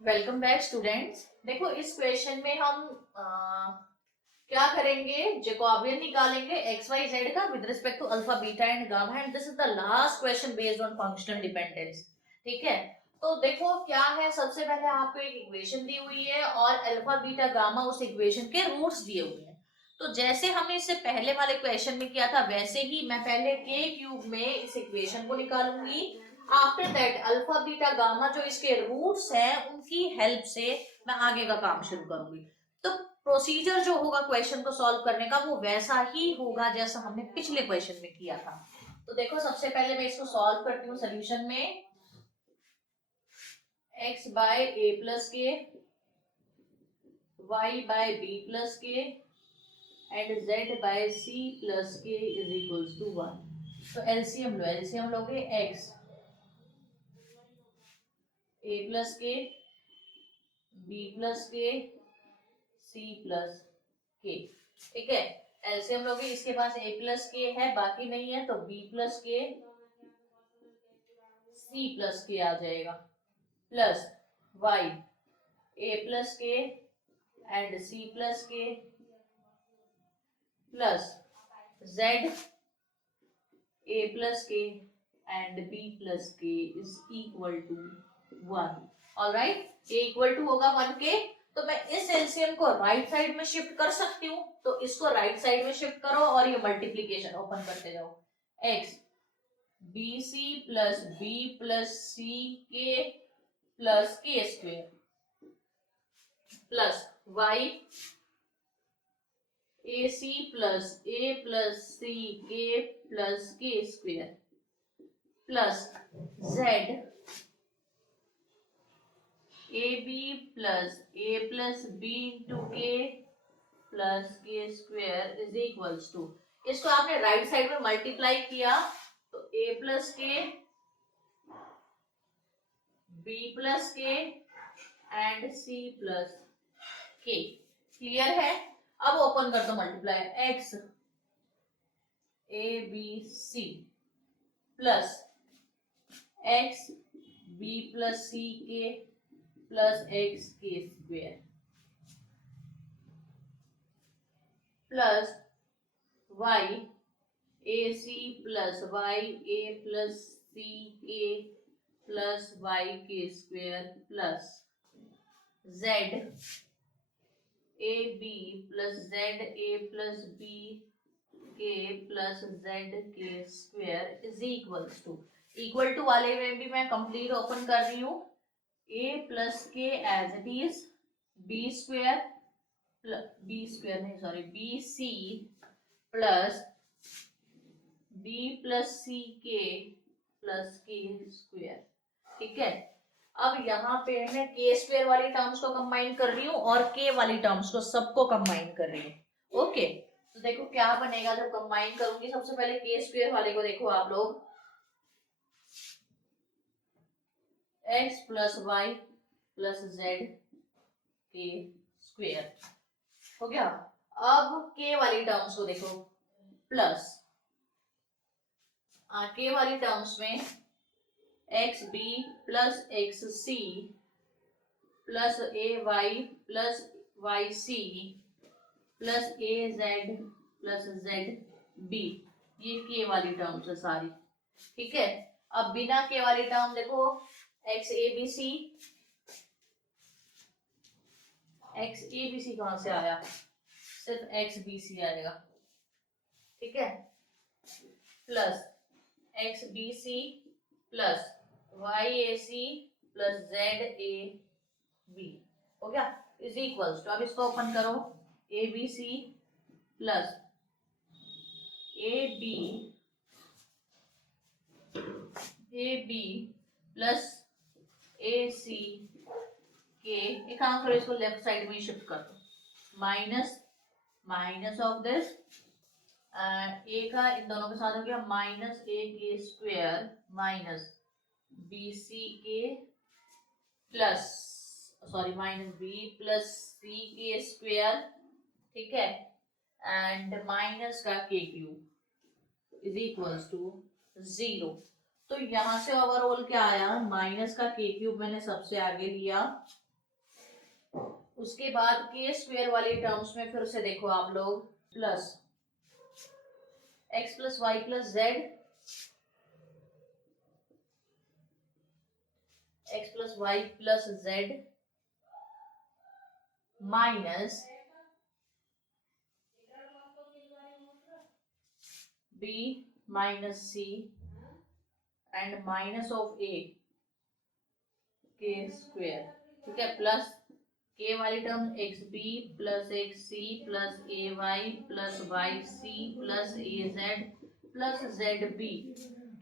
Welcome back students. देखो इस question में हम क्या करेंगे, जैकोबियन निकालेंगे एक्स वाई जेड का with respect to alpha beta and gamma, and this is the last question based on functional dependence. ठीक है, तो देखो क्या है, सबसे पहले आपको एक इक्वेशन दी हुई है और अल्फा बीटा गामा उस इक्वेशन के रूट्स दिए हुए हैं। तो जैसे हमने इससे पहले वाले क्वेश्चन में किया था वैसे ही मैं पहले के क्यूब में इस इक्वेशन को निकालूंगी। After that alpha beta gamma जो इसके रूट्स हैं उनकी हेल्प से मैं आगे का काम शुरू करूंगी। तो प्रोसीजर जो होगा क्वेश्चन को सॉल्व करने का वो वैसा ही होगा जैसा हमने पिछले क्वेश्चन में किया था। तो देखो सबसे पहले मैं इसको सॉल्व करती हूँ सोल्यूशन में। x by A plus K, y by B plus K and z by C plus K is equals to 1। तो एलसीएम लोगे x A plus K, B plus K, C plus के। ठीक है, LCM लोगे, इसके पास ए plus के है बाकी नहीं है, तो B plus K, C plus के आ जाएगा, plus Y A plus K and C plus के, plus Z A plus K and B plus K is equal to 1। Alright, ये इक्वल टू होगा 1 के। तो मैं इस एलसीएम को राइट साइड में शिफ्ट कर सकती हूँ, तो इसको राइट साइड में शिफ्ट करो और ये मल्टीप्लीकेशन ओपन करते जाओ। x B C plus B plus C K plus K square plus Y A C plus A plus C K plus K square plus Z A B plus B into K plus K square is equals to, इसको आपने right side में multiply किया तो A plus K, B plus K and C plus K. Clear है? अब open कर दो multiply, X A B C plus x B plus C K plus X K square plus Y A C plus Y A plus C K plus Y K square plus Z A B plus Z A plus B K plus Z के square is equals to, equal to वाले में भी मैं complete open कर रही हूँ, A plus K as it is B square B C plus B plus C K plus K square. ठीक है, अब यहाँ पे मैं के स्क्वेयर वाली टर्म्स को कंबाइन कर रही हूँ और के वाली टर्म्स को सबको कंबाइन कर रही हूँ। ओके, तो देखो क्या बनेगा जब कंबाइन करूंगी। सबसे पहले के स्क्वेयर वाले को देखो आप लोग, X plus Y plus Z के स्क्वेयर हो गया। अब के वाली टर्म्स को देखो, प्लस के वाली टर्म्स में x B plus x c plus a y plus y c plus a z plus z b, ये के वाली टर्म्स है सारी। ठीक है, अब बिना के वाली टर्म देखो, x A B c, x A B c कहां से आया, सिर्फ एक्स बी सी आएगा। ठीक है, plus x B C plus Y A C plus Z A B हो गया, इज इक्वल्स टू, अब इसको ओपन करो, A B C plus A B plus A C के, एक काम करो इसको लेफ्ट साइड में शिफ्ट कर दो, माइनस माइनस ऑफ दिस ए का इन दोनों के साथ हो गया माइनस ए के स्क्वेयर माइनस बी सी K plus minus B plus C के स्क्वेयर। ठीक है, एंड माइनस का के क्यूब इज इक्वल्स टू 0। तो यहां से ओवरऑल क्या आया, माइनस का के क्यूब मैंने सबसे आगे लिया उसके बाद के स्क्वायर वाली टर्म्स में फिर से देखो आप लोग, plus x plus Y plus z, x plus Y plus z minus b minus c and minus of a के स्क्वायर, ठीक है, प्लस के वाली term x B plus x c plus a y plus y c plus a z plus z b,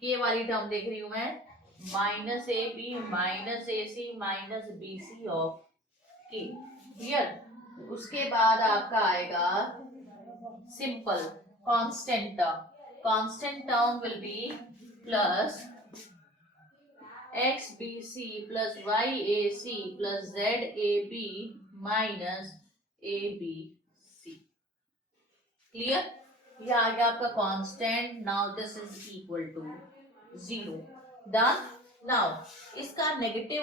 के वाली term देख रही हूं मैं, minus a b minus a c minus b c of के, क्लियर। उसके बाद आपका आएगा simple constant term, constant term will be plus x B C plus Y A C plus Z A b minus a B c, clear. ये आ गया आपका constant. Now this is equal to 0, done. Now इसका negative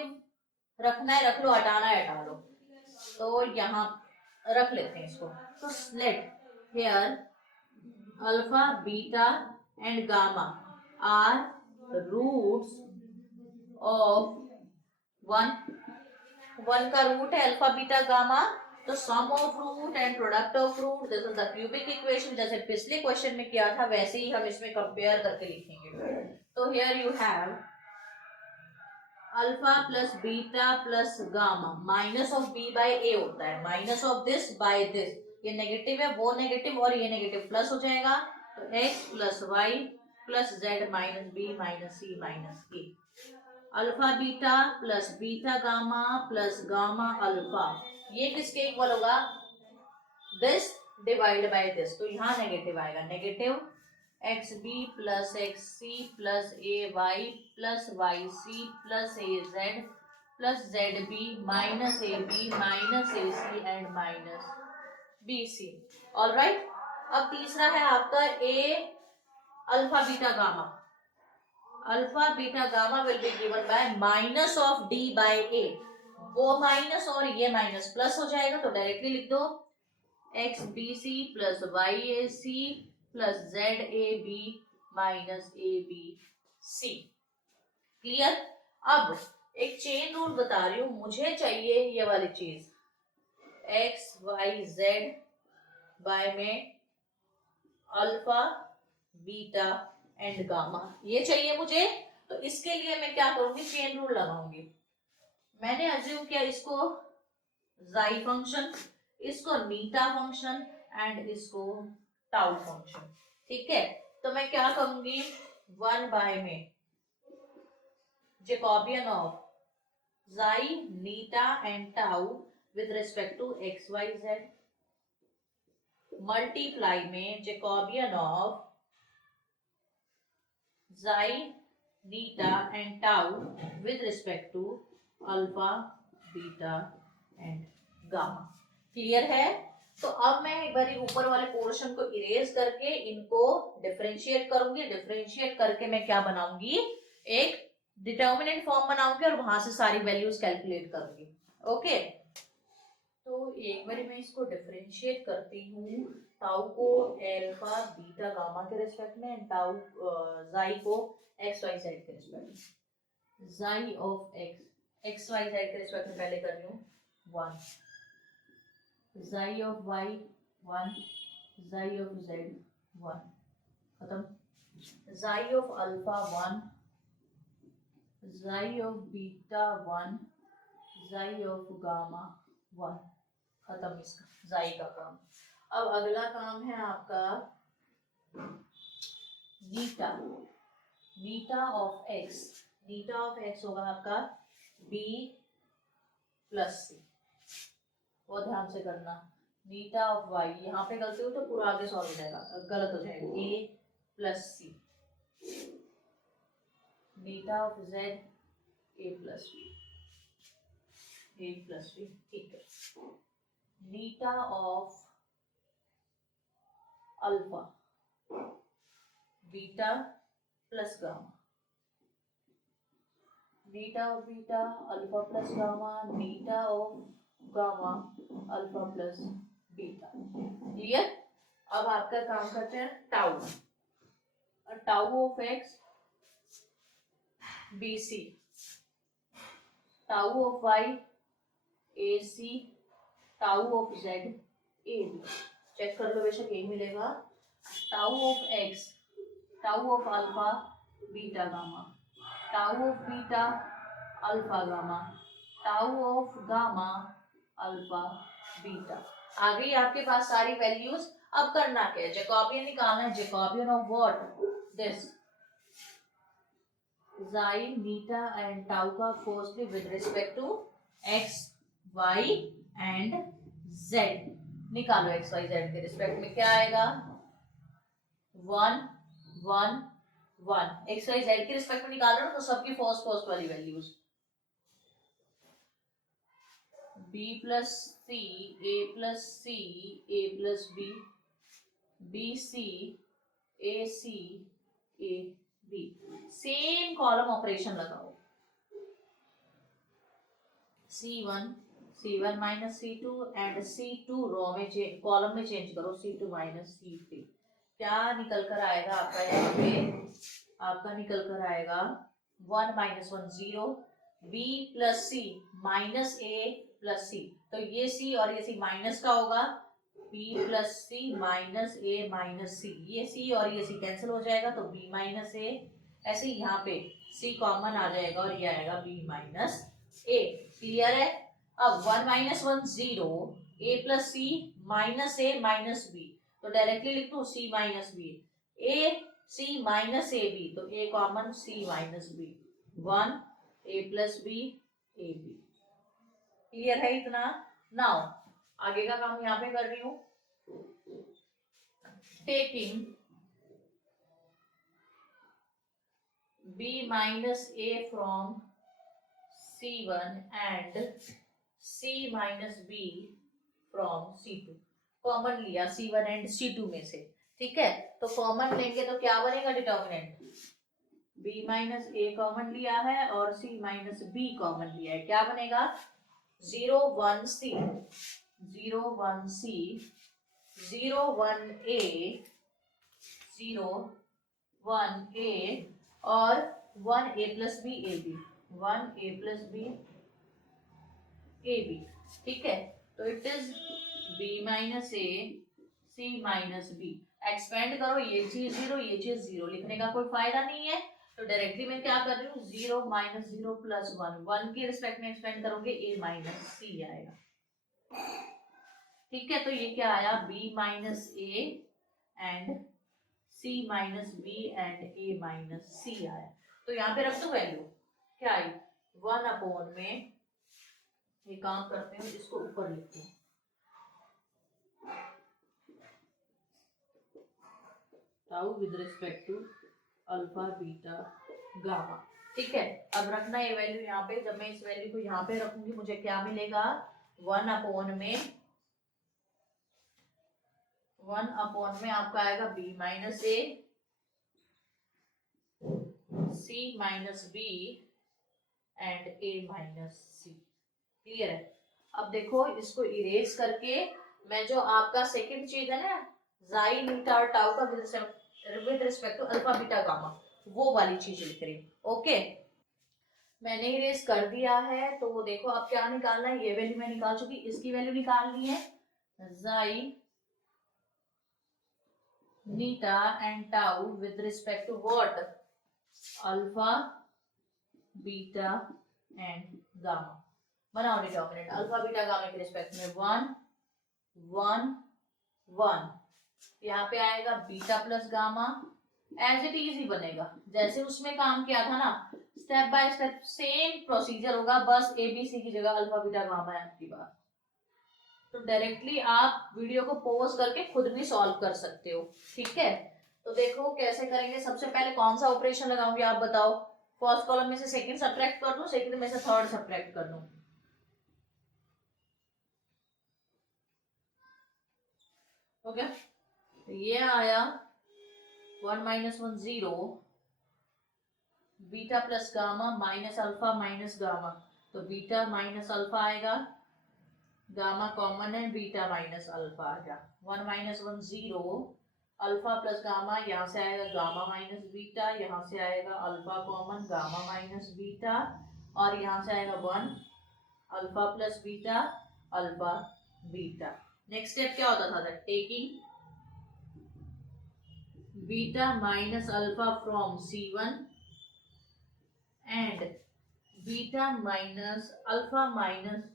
रखना है रख लो, हटाना है हटा लो, तो यहाँ रख लेते हैं इसको। तो let here alpha beta and gamma are roots of one, one का रूट है अल्फा बीटा गामा, तो sum of root and product of root, this is the cubic equation. जैसे पिछले क्वेश्चन में किया था वैसे ही हम इसमें कंपेयर करके लिखेंगे। तो here you have alpha plus beta plus gamma, minus of b by a होता है, minus of this by this, ये नेगेटिव है वो नेगेटिव और ये नेगेटिव प्लस हो जाएगा, तो x plus Y plus z minus b minus c minus a, alpha beta plus beta gamma plus gamma alpha, ये किसके इक्वल होगा, दिस डिवाइड बाय दिस, तो यहाँ नेगेटिव आएगा, negative x B plus x c plus a y plus y c plus a z plus z b minus a b minus a c and minus b c. Alright, अब तीसरा है आपका a alpha beta gamma, alpha beta gamma will be given by minus of d by a, वो minus और ये minus plus हो जाएगा, तो डायरेक्टली लिख दो x B C plus Y A C plus Z A b minus a B c, clear. अब एक चेन रूल बता रही हूं, मुझे चाहिए ये वाली चीज, एक्स वाई जेड बाय में अल्फा बीटा एंड गामा, ये चाहिए मुझे। तो इसके लिए मैं क्या करूंगी, चेन रूल लगाऊंगी। मैंने अज्यूम किया इसको जाई फंक्शन, इसको नीटा फंक्शन एंड इसको टाउ फंक्शन, ठीक है। तो मैं क्या करूंगी, 1 बाय में Jacobian of xi eta and tau with respect to x Y z, multiply में Jacobian of xi eta and tau with respect to alpha beta and gamma, clear है। तो अब मैं एक बार ऊपर वाले पोर्शन को इरेज करके इनको डिफरेंशिएट करूंगी, डिफरेंशिएट करके मैं क्या बनाऊंगी, एक डिटर्मिनेंट फॉर्म बनाऊंगी और वहां से सारी वैल्यूज कैलकुलेट करूंगी। ओके, तो एक बार मैं इसको डिफरेंशिएट करती हूँ, टाउ को अल्फा बीटा गामा के रिस्पेक्ट में, टाउ जाई को एक्स वाई जेड के रिस्पेक्ट में, जाई of x x Y z के रिस्पेक्ट में पहले कर रही हूँ 1, जाई ऑफ वाई 1, जाई ऑफ जेड 1, खत्म, जाई ऑफ अल्फा 1, जाई ऑफ बीटा 1, जाई ऑफ गामा 1, खत्म इसका जाई का काम। अब अगला काम है आपका eta, eta of x, eta of x होगा आपका बी प्लस सी, वो ध्यान से करना, नीटा ऑफ वाई, यहाँ पे गलती हो तो पूरा आगे सॉल्व हो जाएगा, गलत हो जाएगा, a plus c, eta of z A plus b, a plus b, ठीक है, eta of alpha beta plus gamma, eta of beta alpha plus gamma, eta of gamma alpha plus beta. Clear? अब आपका काम करते हैं tau, tau of x B c, tau of y A c, tau of z A b. Check कर लो बेशक यही मिलेगा। Tau of x, tau of alpha beta gamma, tau of beta alpha gamma, tau of gamma alpha beta. आ गई आपके पास सारी values. अब करना क्या है, जैकोबियन निकालना है। Jacobian of what? This xi, beta and tau का firstly with respect to x, y and z। निकालो x, y, z के रिस्पेक्ट में क्या आएगा? 1 1 1। x, y, z के रिस्पेक्ट में निकाल रहे हो तो सबकी फर्स्ट वाली values b plus c a plus c a plus b, b c a c a b. Same column operation लगाओ। C1 minus C2 and C2 रो में कॉलम में चेंज करो, C2 माइनस C3। क्या निकल कर आएगा आपका? यहाँ पे आपका निकल कर आएगा 1 minus 1 0, B plus c minus ए प्लस सी। तो ये C और ये C माइनस का होगा, B plus c minus a minus सी। ये C और ये C कैंसिल हो जाएगा तो B माइनस ए। ऐसे यहाँ पे C कॉमन आ जाएगा और ये आएगा B माइनस ए। क्लियर है? अब 1 minus 1 0, a plus c minus a minus b. तो डायरेक्टली लिख दू C minus b, a C minus a b, तो a common C minus b, 1 a plus b a b. Clear है इतना? Now आगे का काम यहाँ पे कर रही हूँ। Taking b minus a from C1 and C minus b from C2। Common लिया C1 एंड C2 में से, ठीक है? तो कॉमन लेंगे तो क्या बनेगा determinant? b minus a common लिया है और C माइनस b कॉमन लिया है, क्या बनेगा? 0 1 C, 0 1 C, 0 1 A, 0 1 A और 1 A plus b a b, 1 A plus b a b. ठीक है? तो it is b minus a C minus b. Expand करो, ये चीज 0 ये चीज 0, लिखने का कोई फायदा नहीं है। तो डायरेक्टली मैं क्या कर रही हूँ? 0 माइनस 0 प्लस 1, 1 के रिस्पेक्ट में एक्सपेंड करोगे a माइनस सी आएगा। ठीक है? तो ये क्या आया? b minus a and c minus b and a minus c आया। तो यहाँ पे रख दो वैल्यू, क्या आई? 1 अपॉन में, ये काम करते हैं इसको ऊपर लिखते हैं, tau with respect to alpha beta gamma. ठीक है? अब रखना ये वैल्यू यहाँ पे। जब मैं इस वैल्यू को यहाँ पे रखूंगी मुझे क्या मिलेगा? 1 अपॉन में आपका आएगा b minus a C minus b and a minus c. Clear है? अब देखो इसको इरेज करके मैं जो आपका सेकंड चीज है ना, जाई नीटा और टाउ का with respect to alpha beta gamma, वो वाली चीज लिख रही हूँ। ओके, मैंने इरेज कर दिया है। तो देखो अब क्या निकालना है, ये वैल्यू मैं निकाल चुकी, इसकी वैल्यू निकालनी है। Xi eta and tau with respect to what? Alpha beta and gamma. बनाओ डिटर्मिनेंट अल्फा बीटा गामा के रिस्पेक्ट में 1 1 1। यहाँ पे आएगा beta plus gamma, as it is ही बनेगा जैसे उसमें काम किया था ना, step by step same procedure होगा, बस एबीसी की जगह अल्फा बीटा गामा है आपकी बात। तो डायरेक्टली आप वीडियो को पॉज करके खुद भी सॉल्व कर सकते हो। ठीक है? तो देखो कैसे करेंगे। सबसे पहले कौन सा ऑपरेशन लगाऊंगी आप बताओ? फर्स्ट कॉलम में से सेकंड सब्ट्रैक्ट कर दूं, सेकंड में से थर्ड सब्ट्रैक्ट कर दूं? ओके, ये आया 1 minus 1 0, beta plus gamma minus alpha minus gamma, तो बीटा माइनस अल्फा आएगा गामा कॉमन है, बीटा माइनस अल्फा आ गया, 1 माइनस 1 0, अल्फा प्लस गामा, यहाँ से आएगा गामा माइनस बीटा, यहाँ से आएगा alpha common gamma minus beta, और यहाँ से आएगा 1 alpha plus beta alpha beta. Next step क्या होता था, taking beta minus alpha from C1 and beta minus alpha minus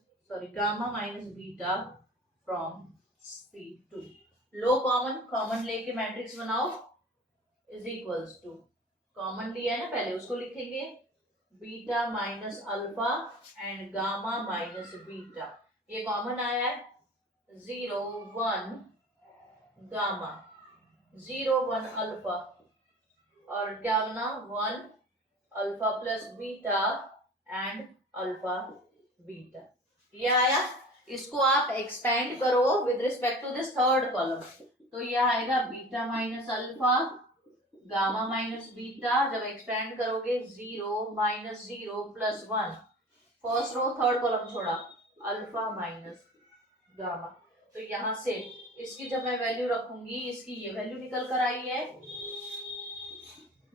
gamma minus beta from C2। Low common लेके मैट्रिक्स बनाओ, is equals to, common लिया है ना पहले, उसको लिखेंगे beta minus alpha and gamma minus beta. ये कॉमन आया है, 0 1 गामा, 0 1 अल्फा, और क्या बना 1 alpha plus beta and alpha beta. ये आया, इसको आप एक्सपेंड करो with respect to this third column, तो ये आएगा beta minus alpha gamma minus beta, जब एक्सपेंड करोगे 0 minus 0 plus 1, first row third column छोड़ा, अल्फा माइनस गामा। तो यहां से इसकी जब मैं वैल्यू रखूंगी, इसकी ये वैल्यू निकल कर आई है,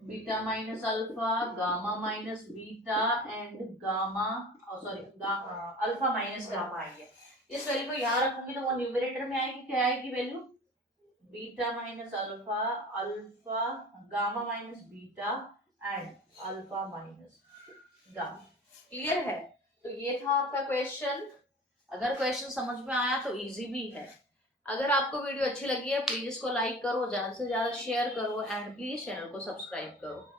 beta minus alpha gamma minus beta and gamma alpha minus gamma आई है। इस वैल्यू को यहाँ रखूंगी तो वो न्यूमरेटर में आएगी, क्या आएगी value, beta minus alpha alpha gamma minus beta and alpha minus gamma. Clear है? तो ये था आपका क्वेश्चन। अगर क्वेश्चन समझ में आया तो इजी भी है। अगर आपको वीडियो अच्छी लगी है प्लीज इसको लाइक करो, ज्यादा से ज्यादा शेयर करो एंड प्लीज चैनल को सब्सक्राइब करो।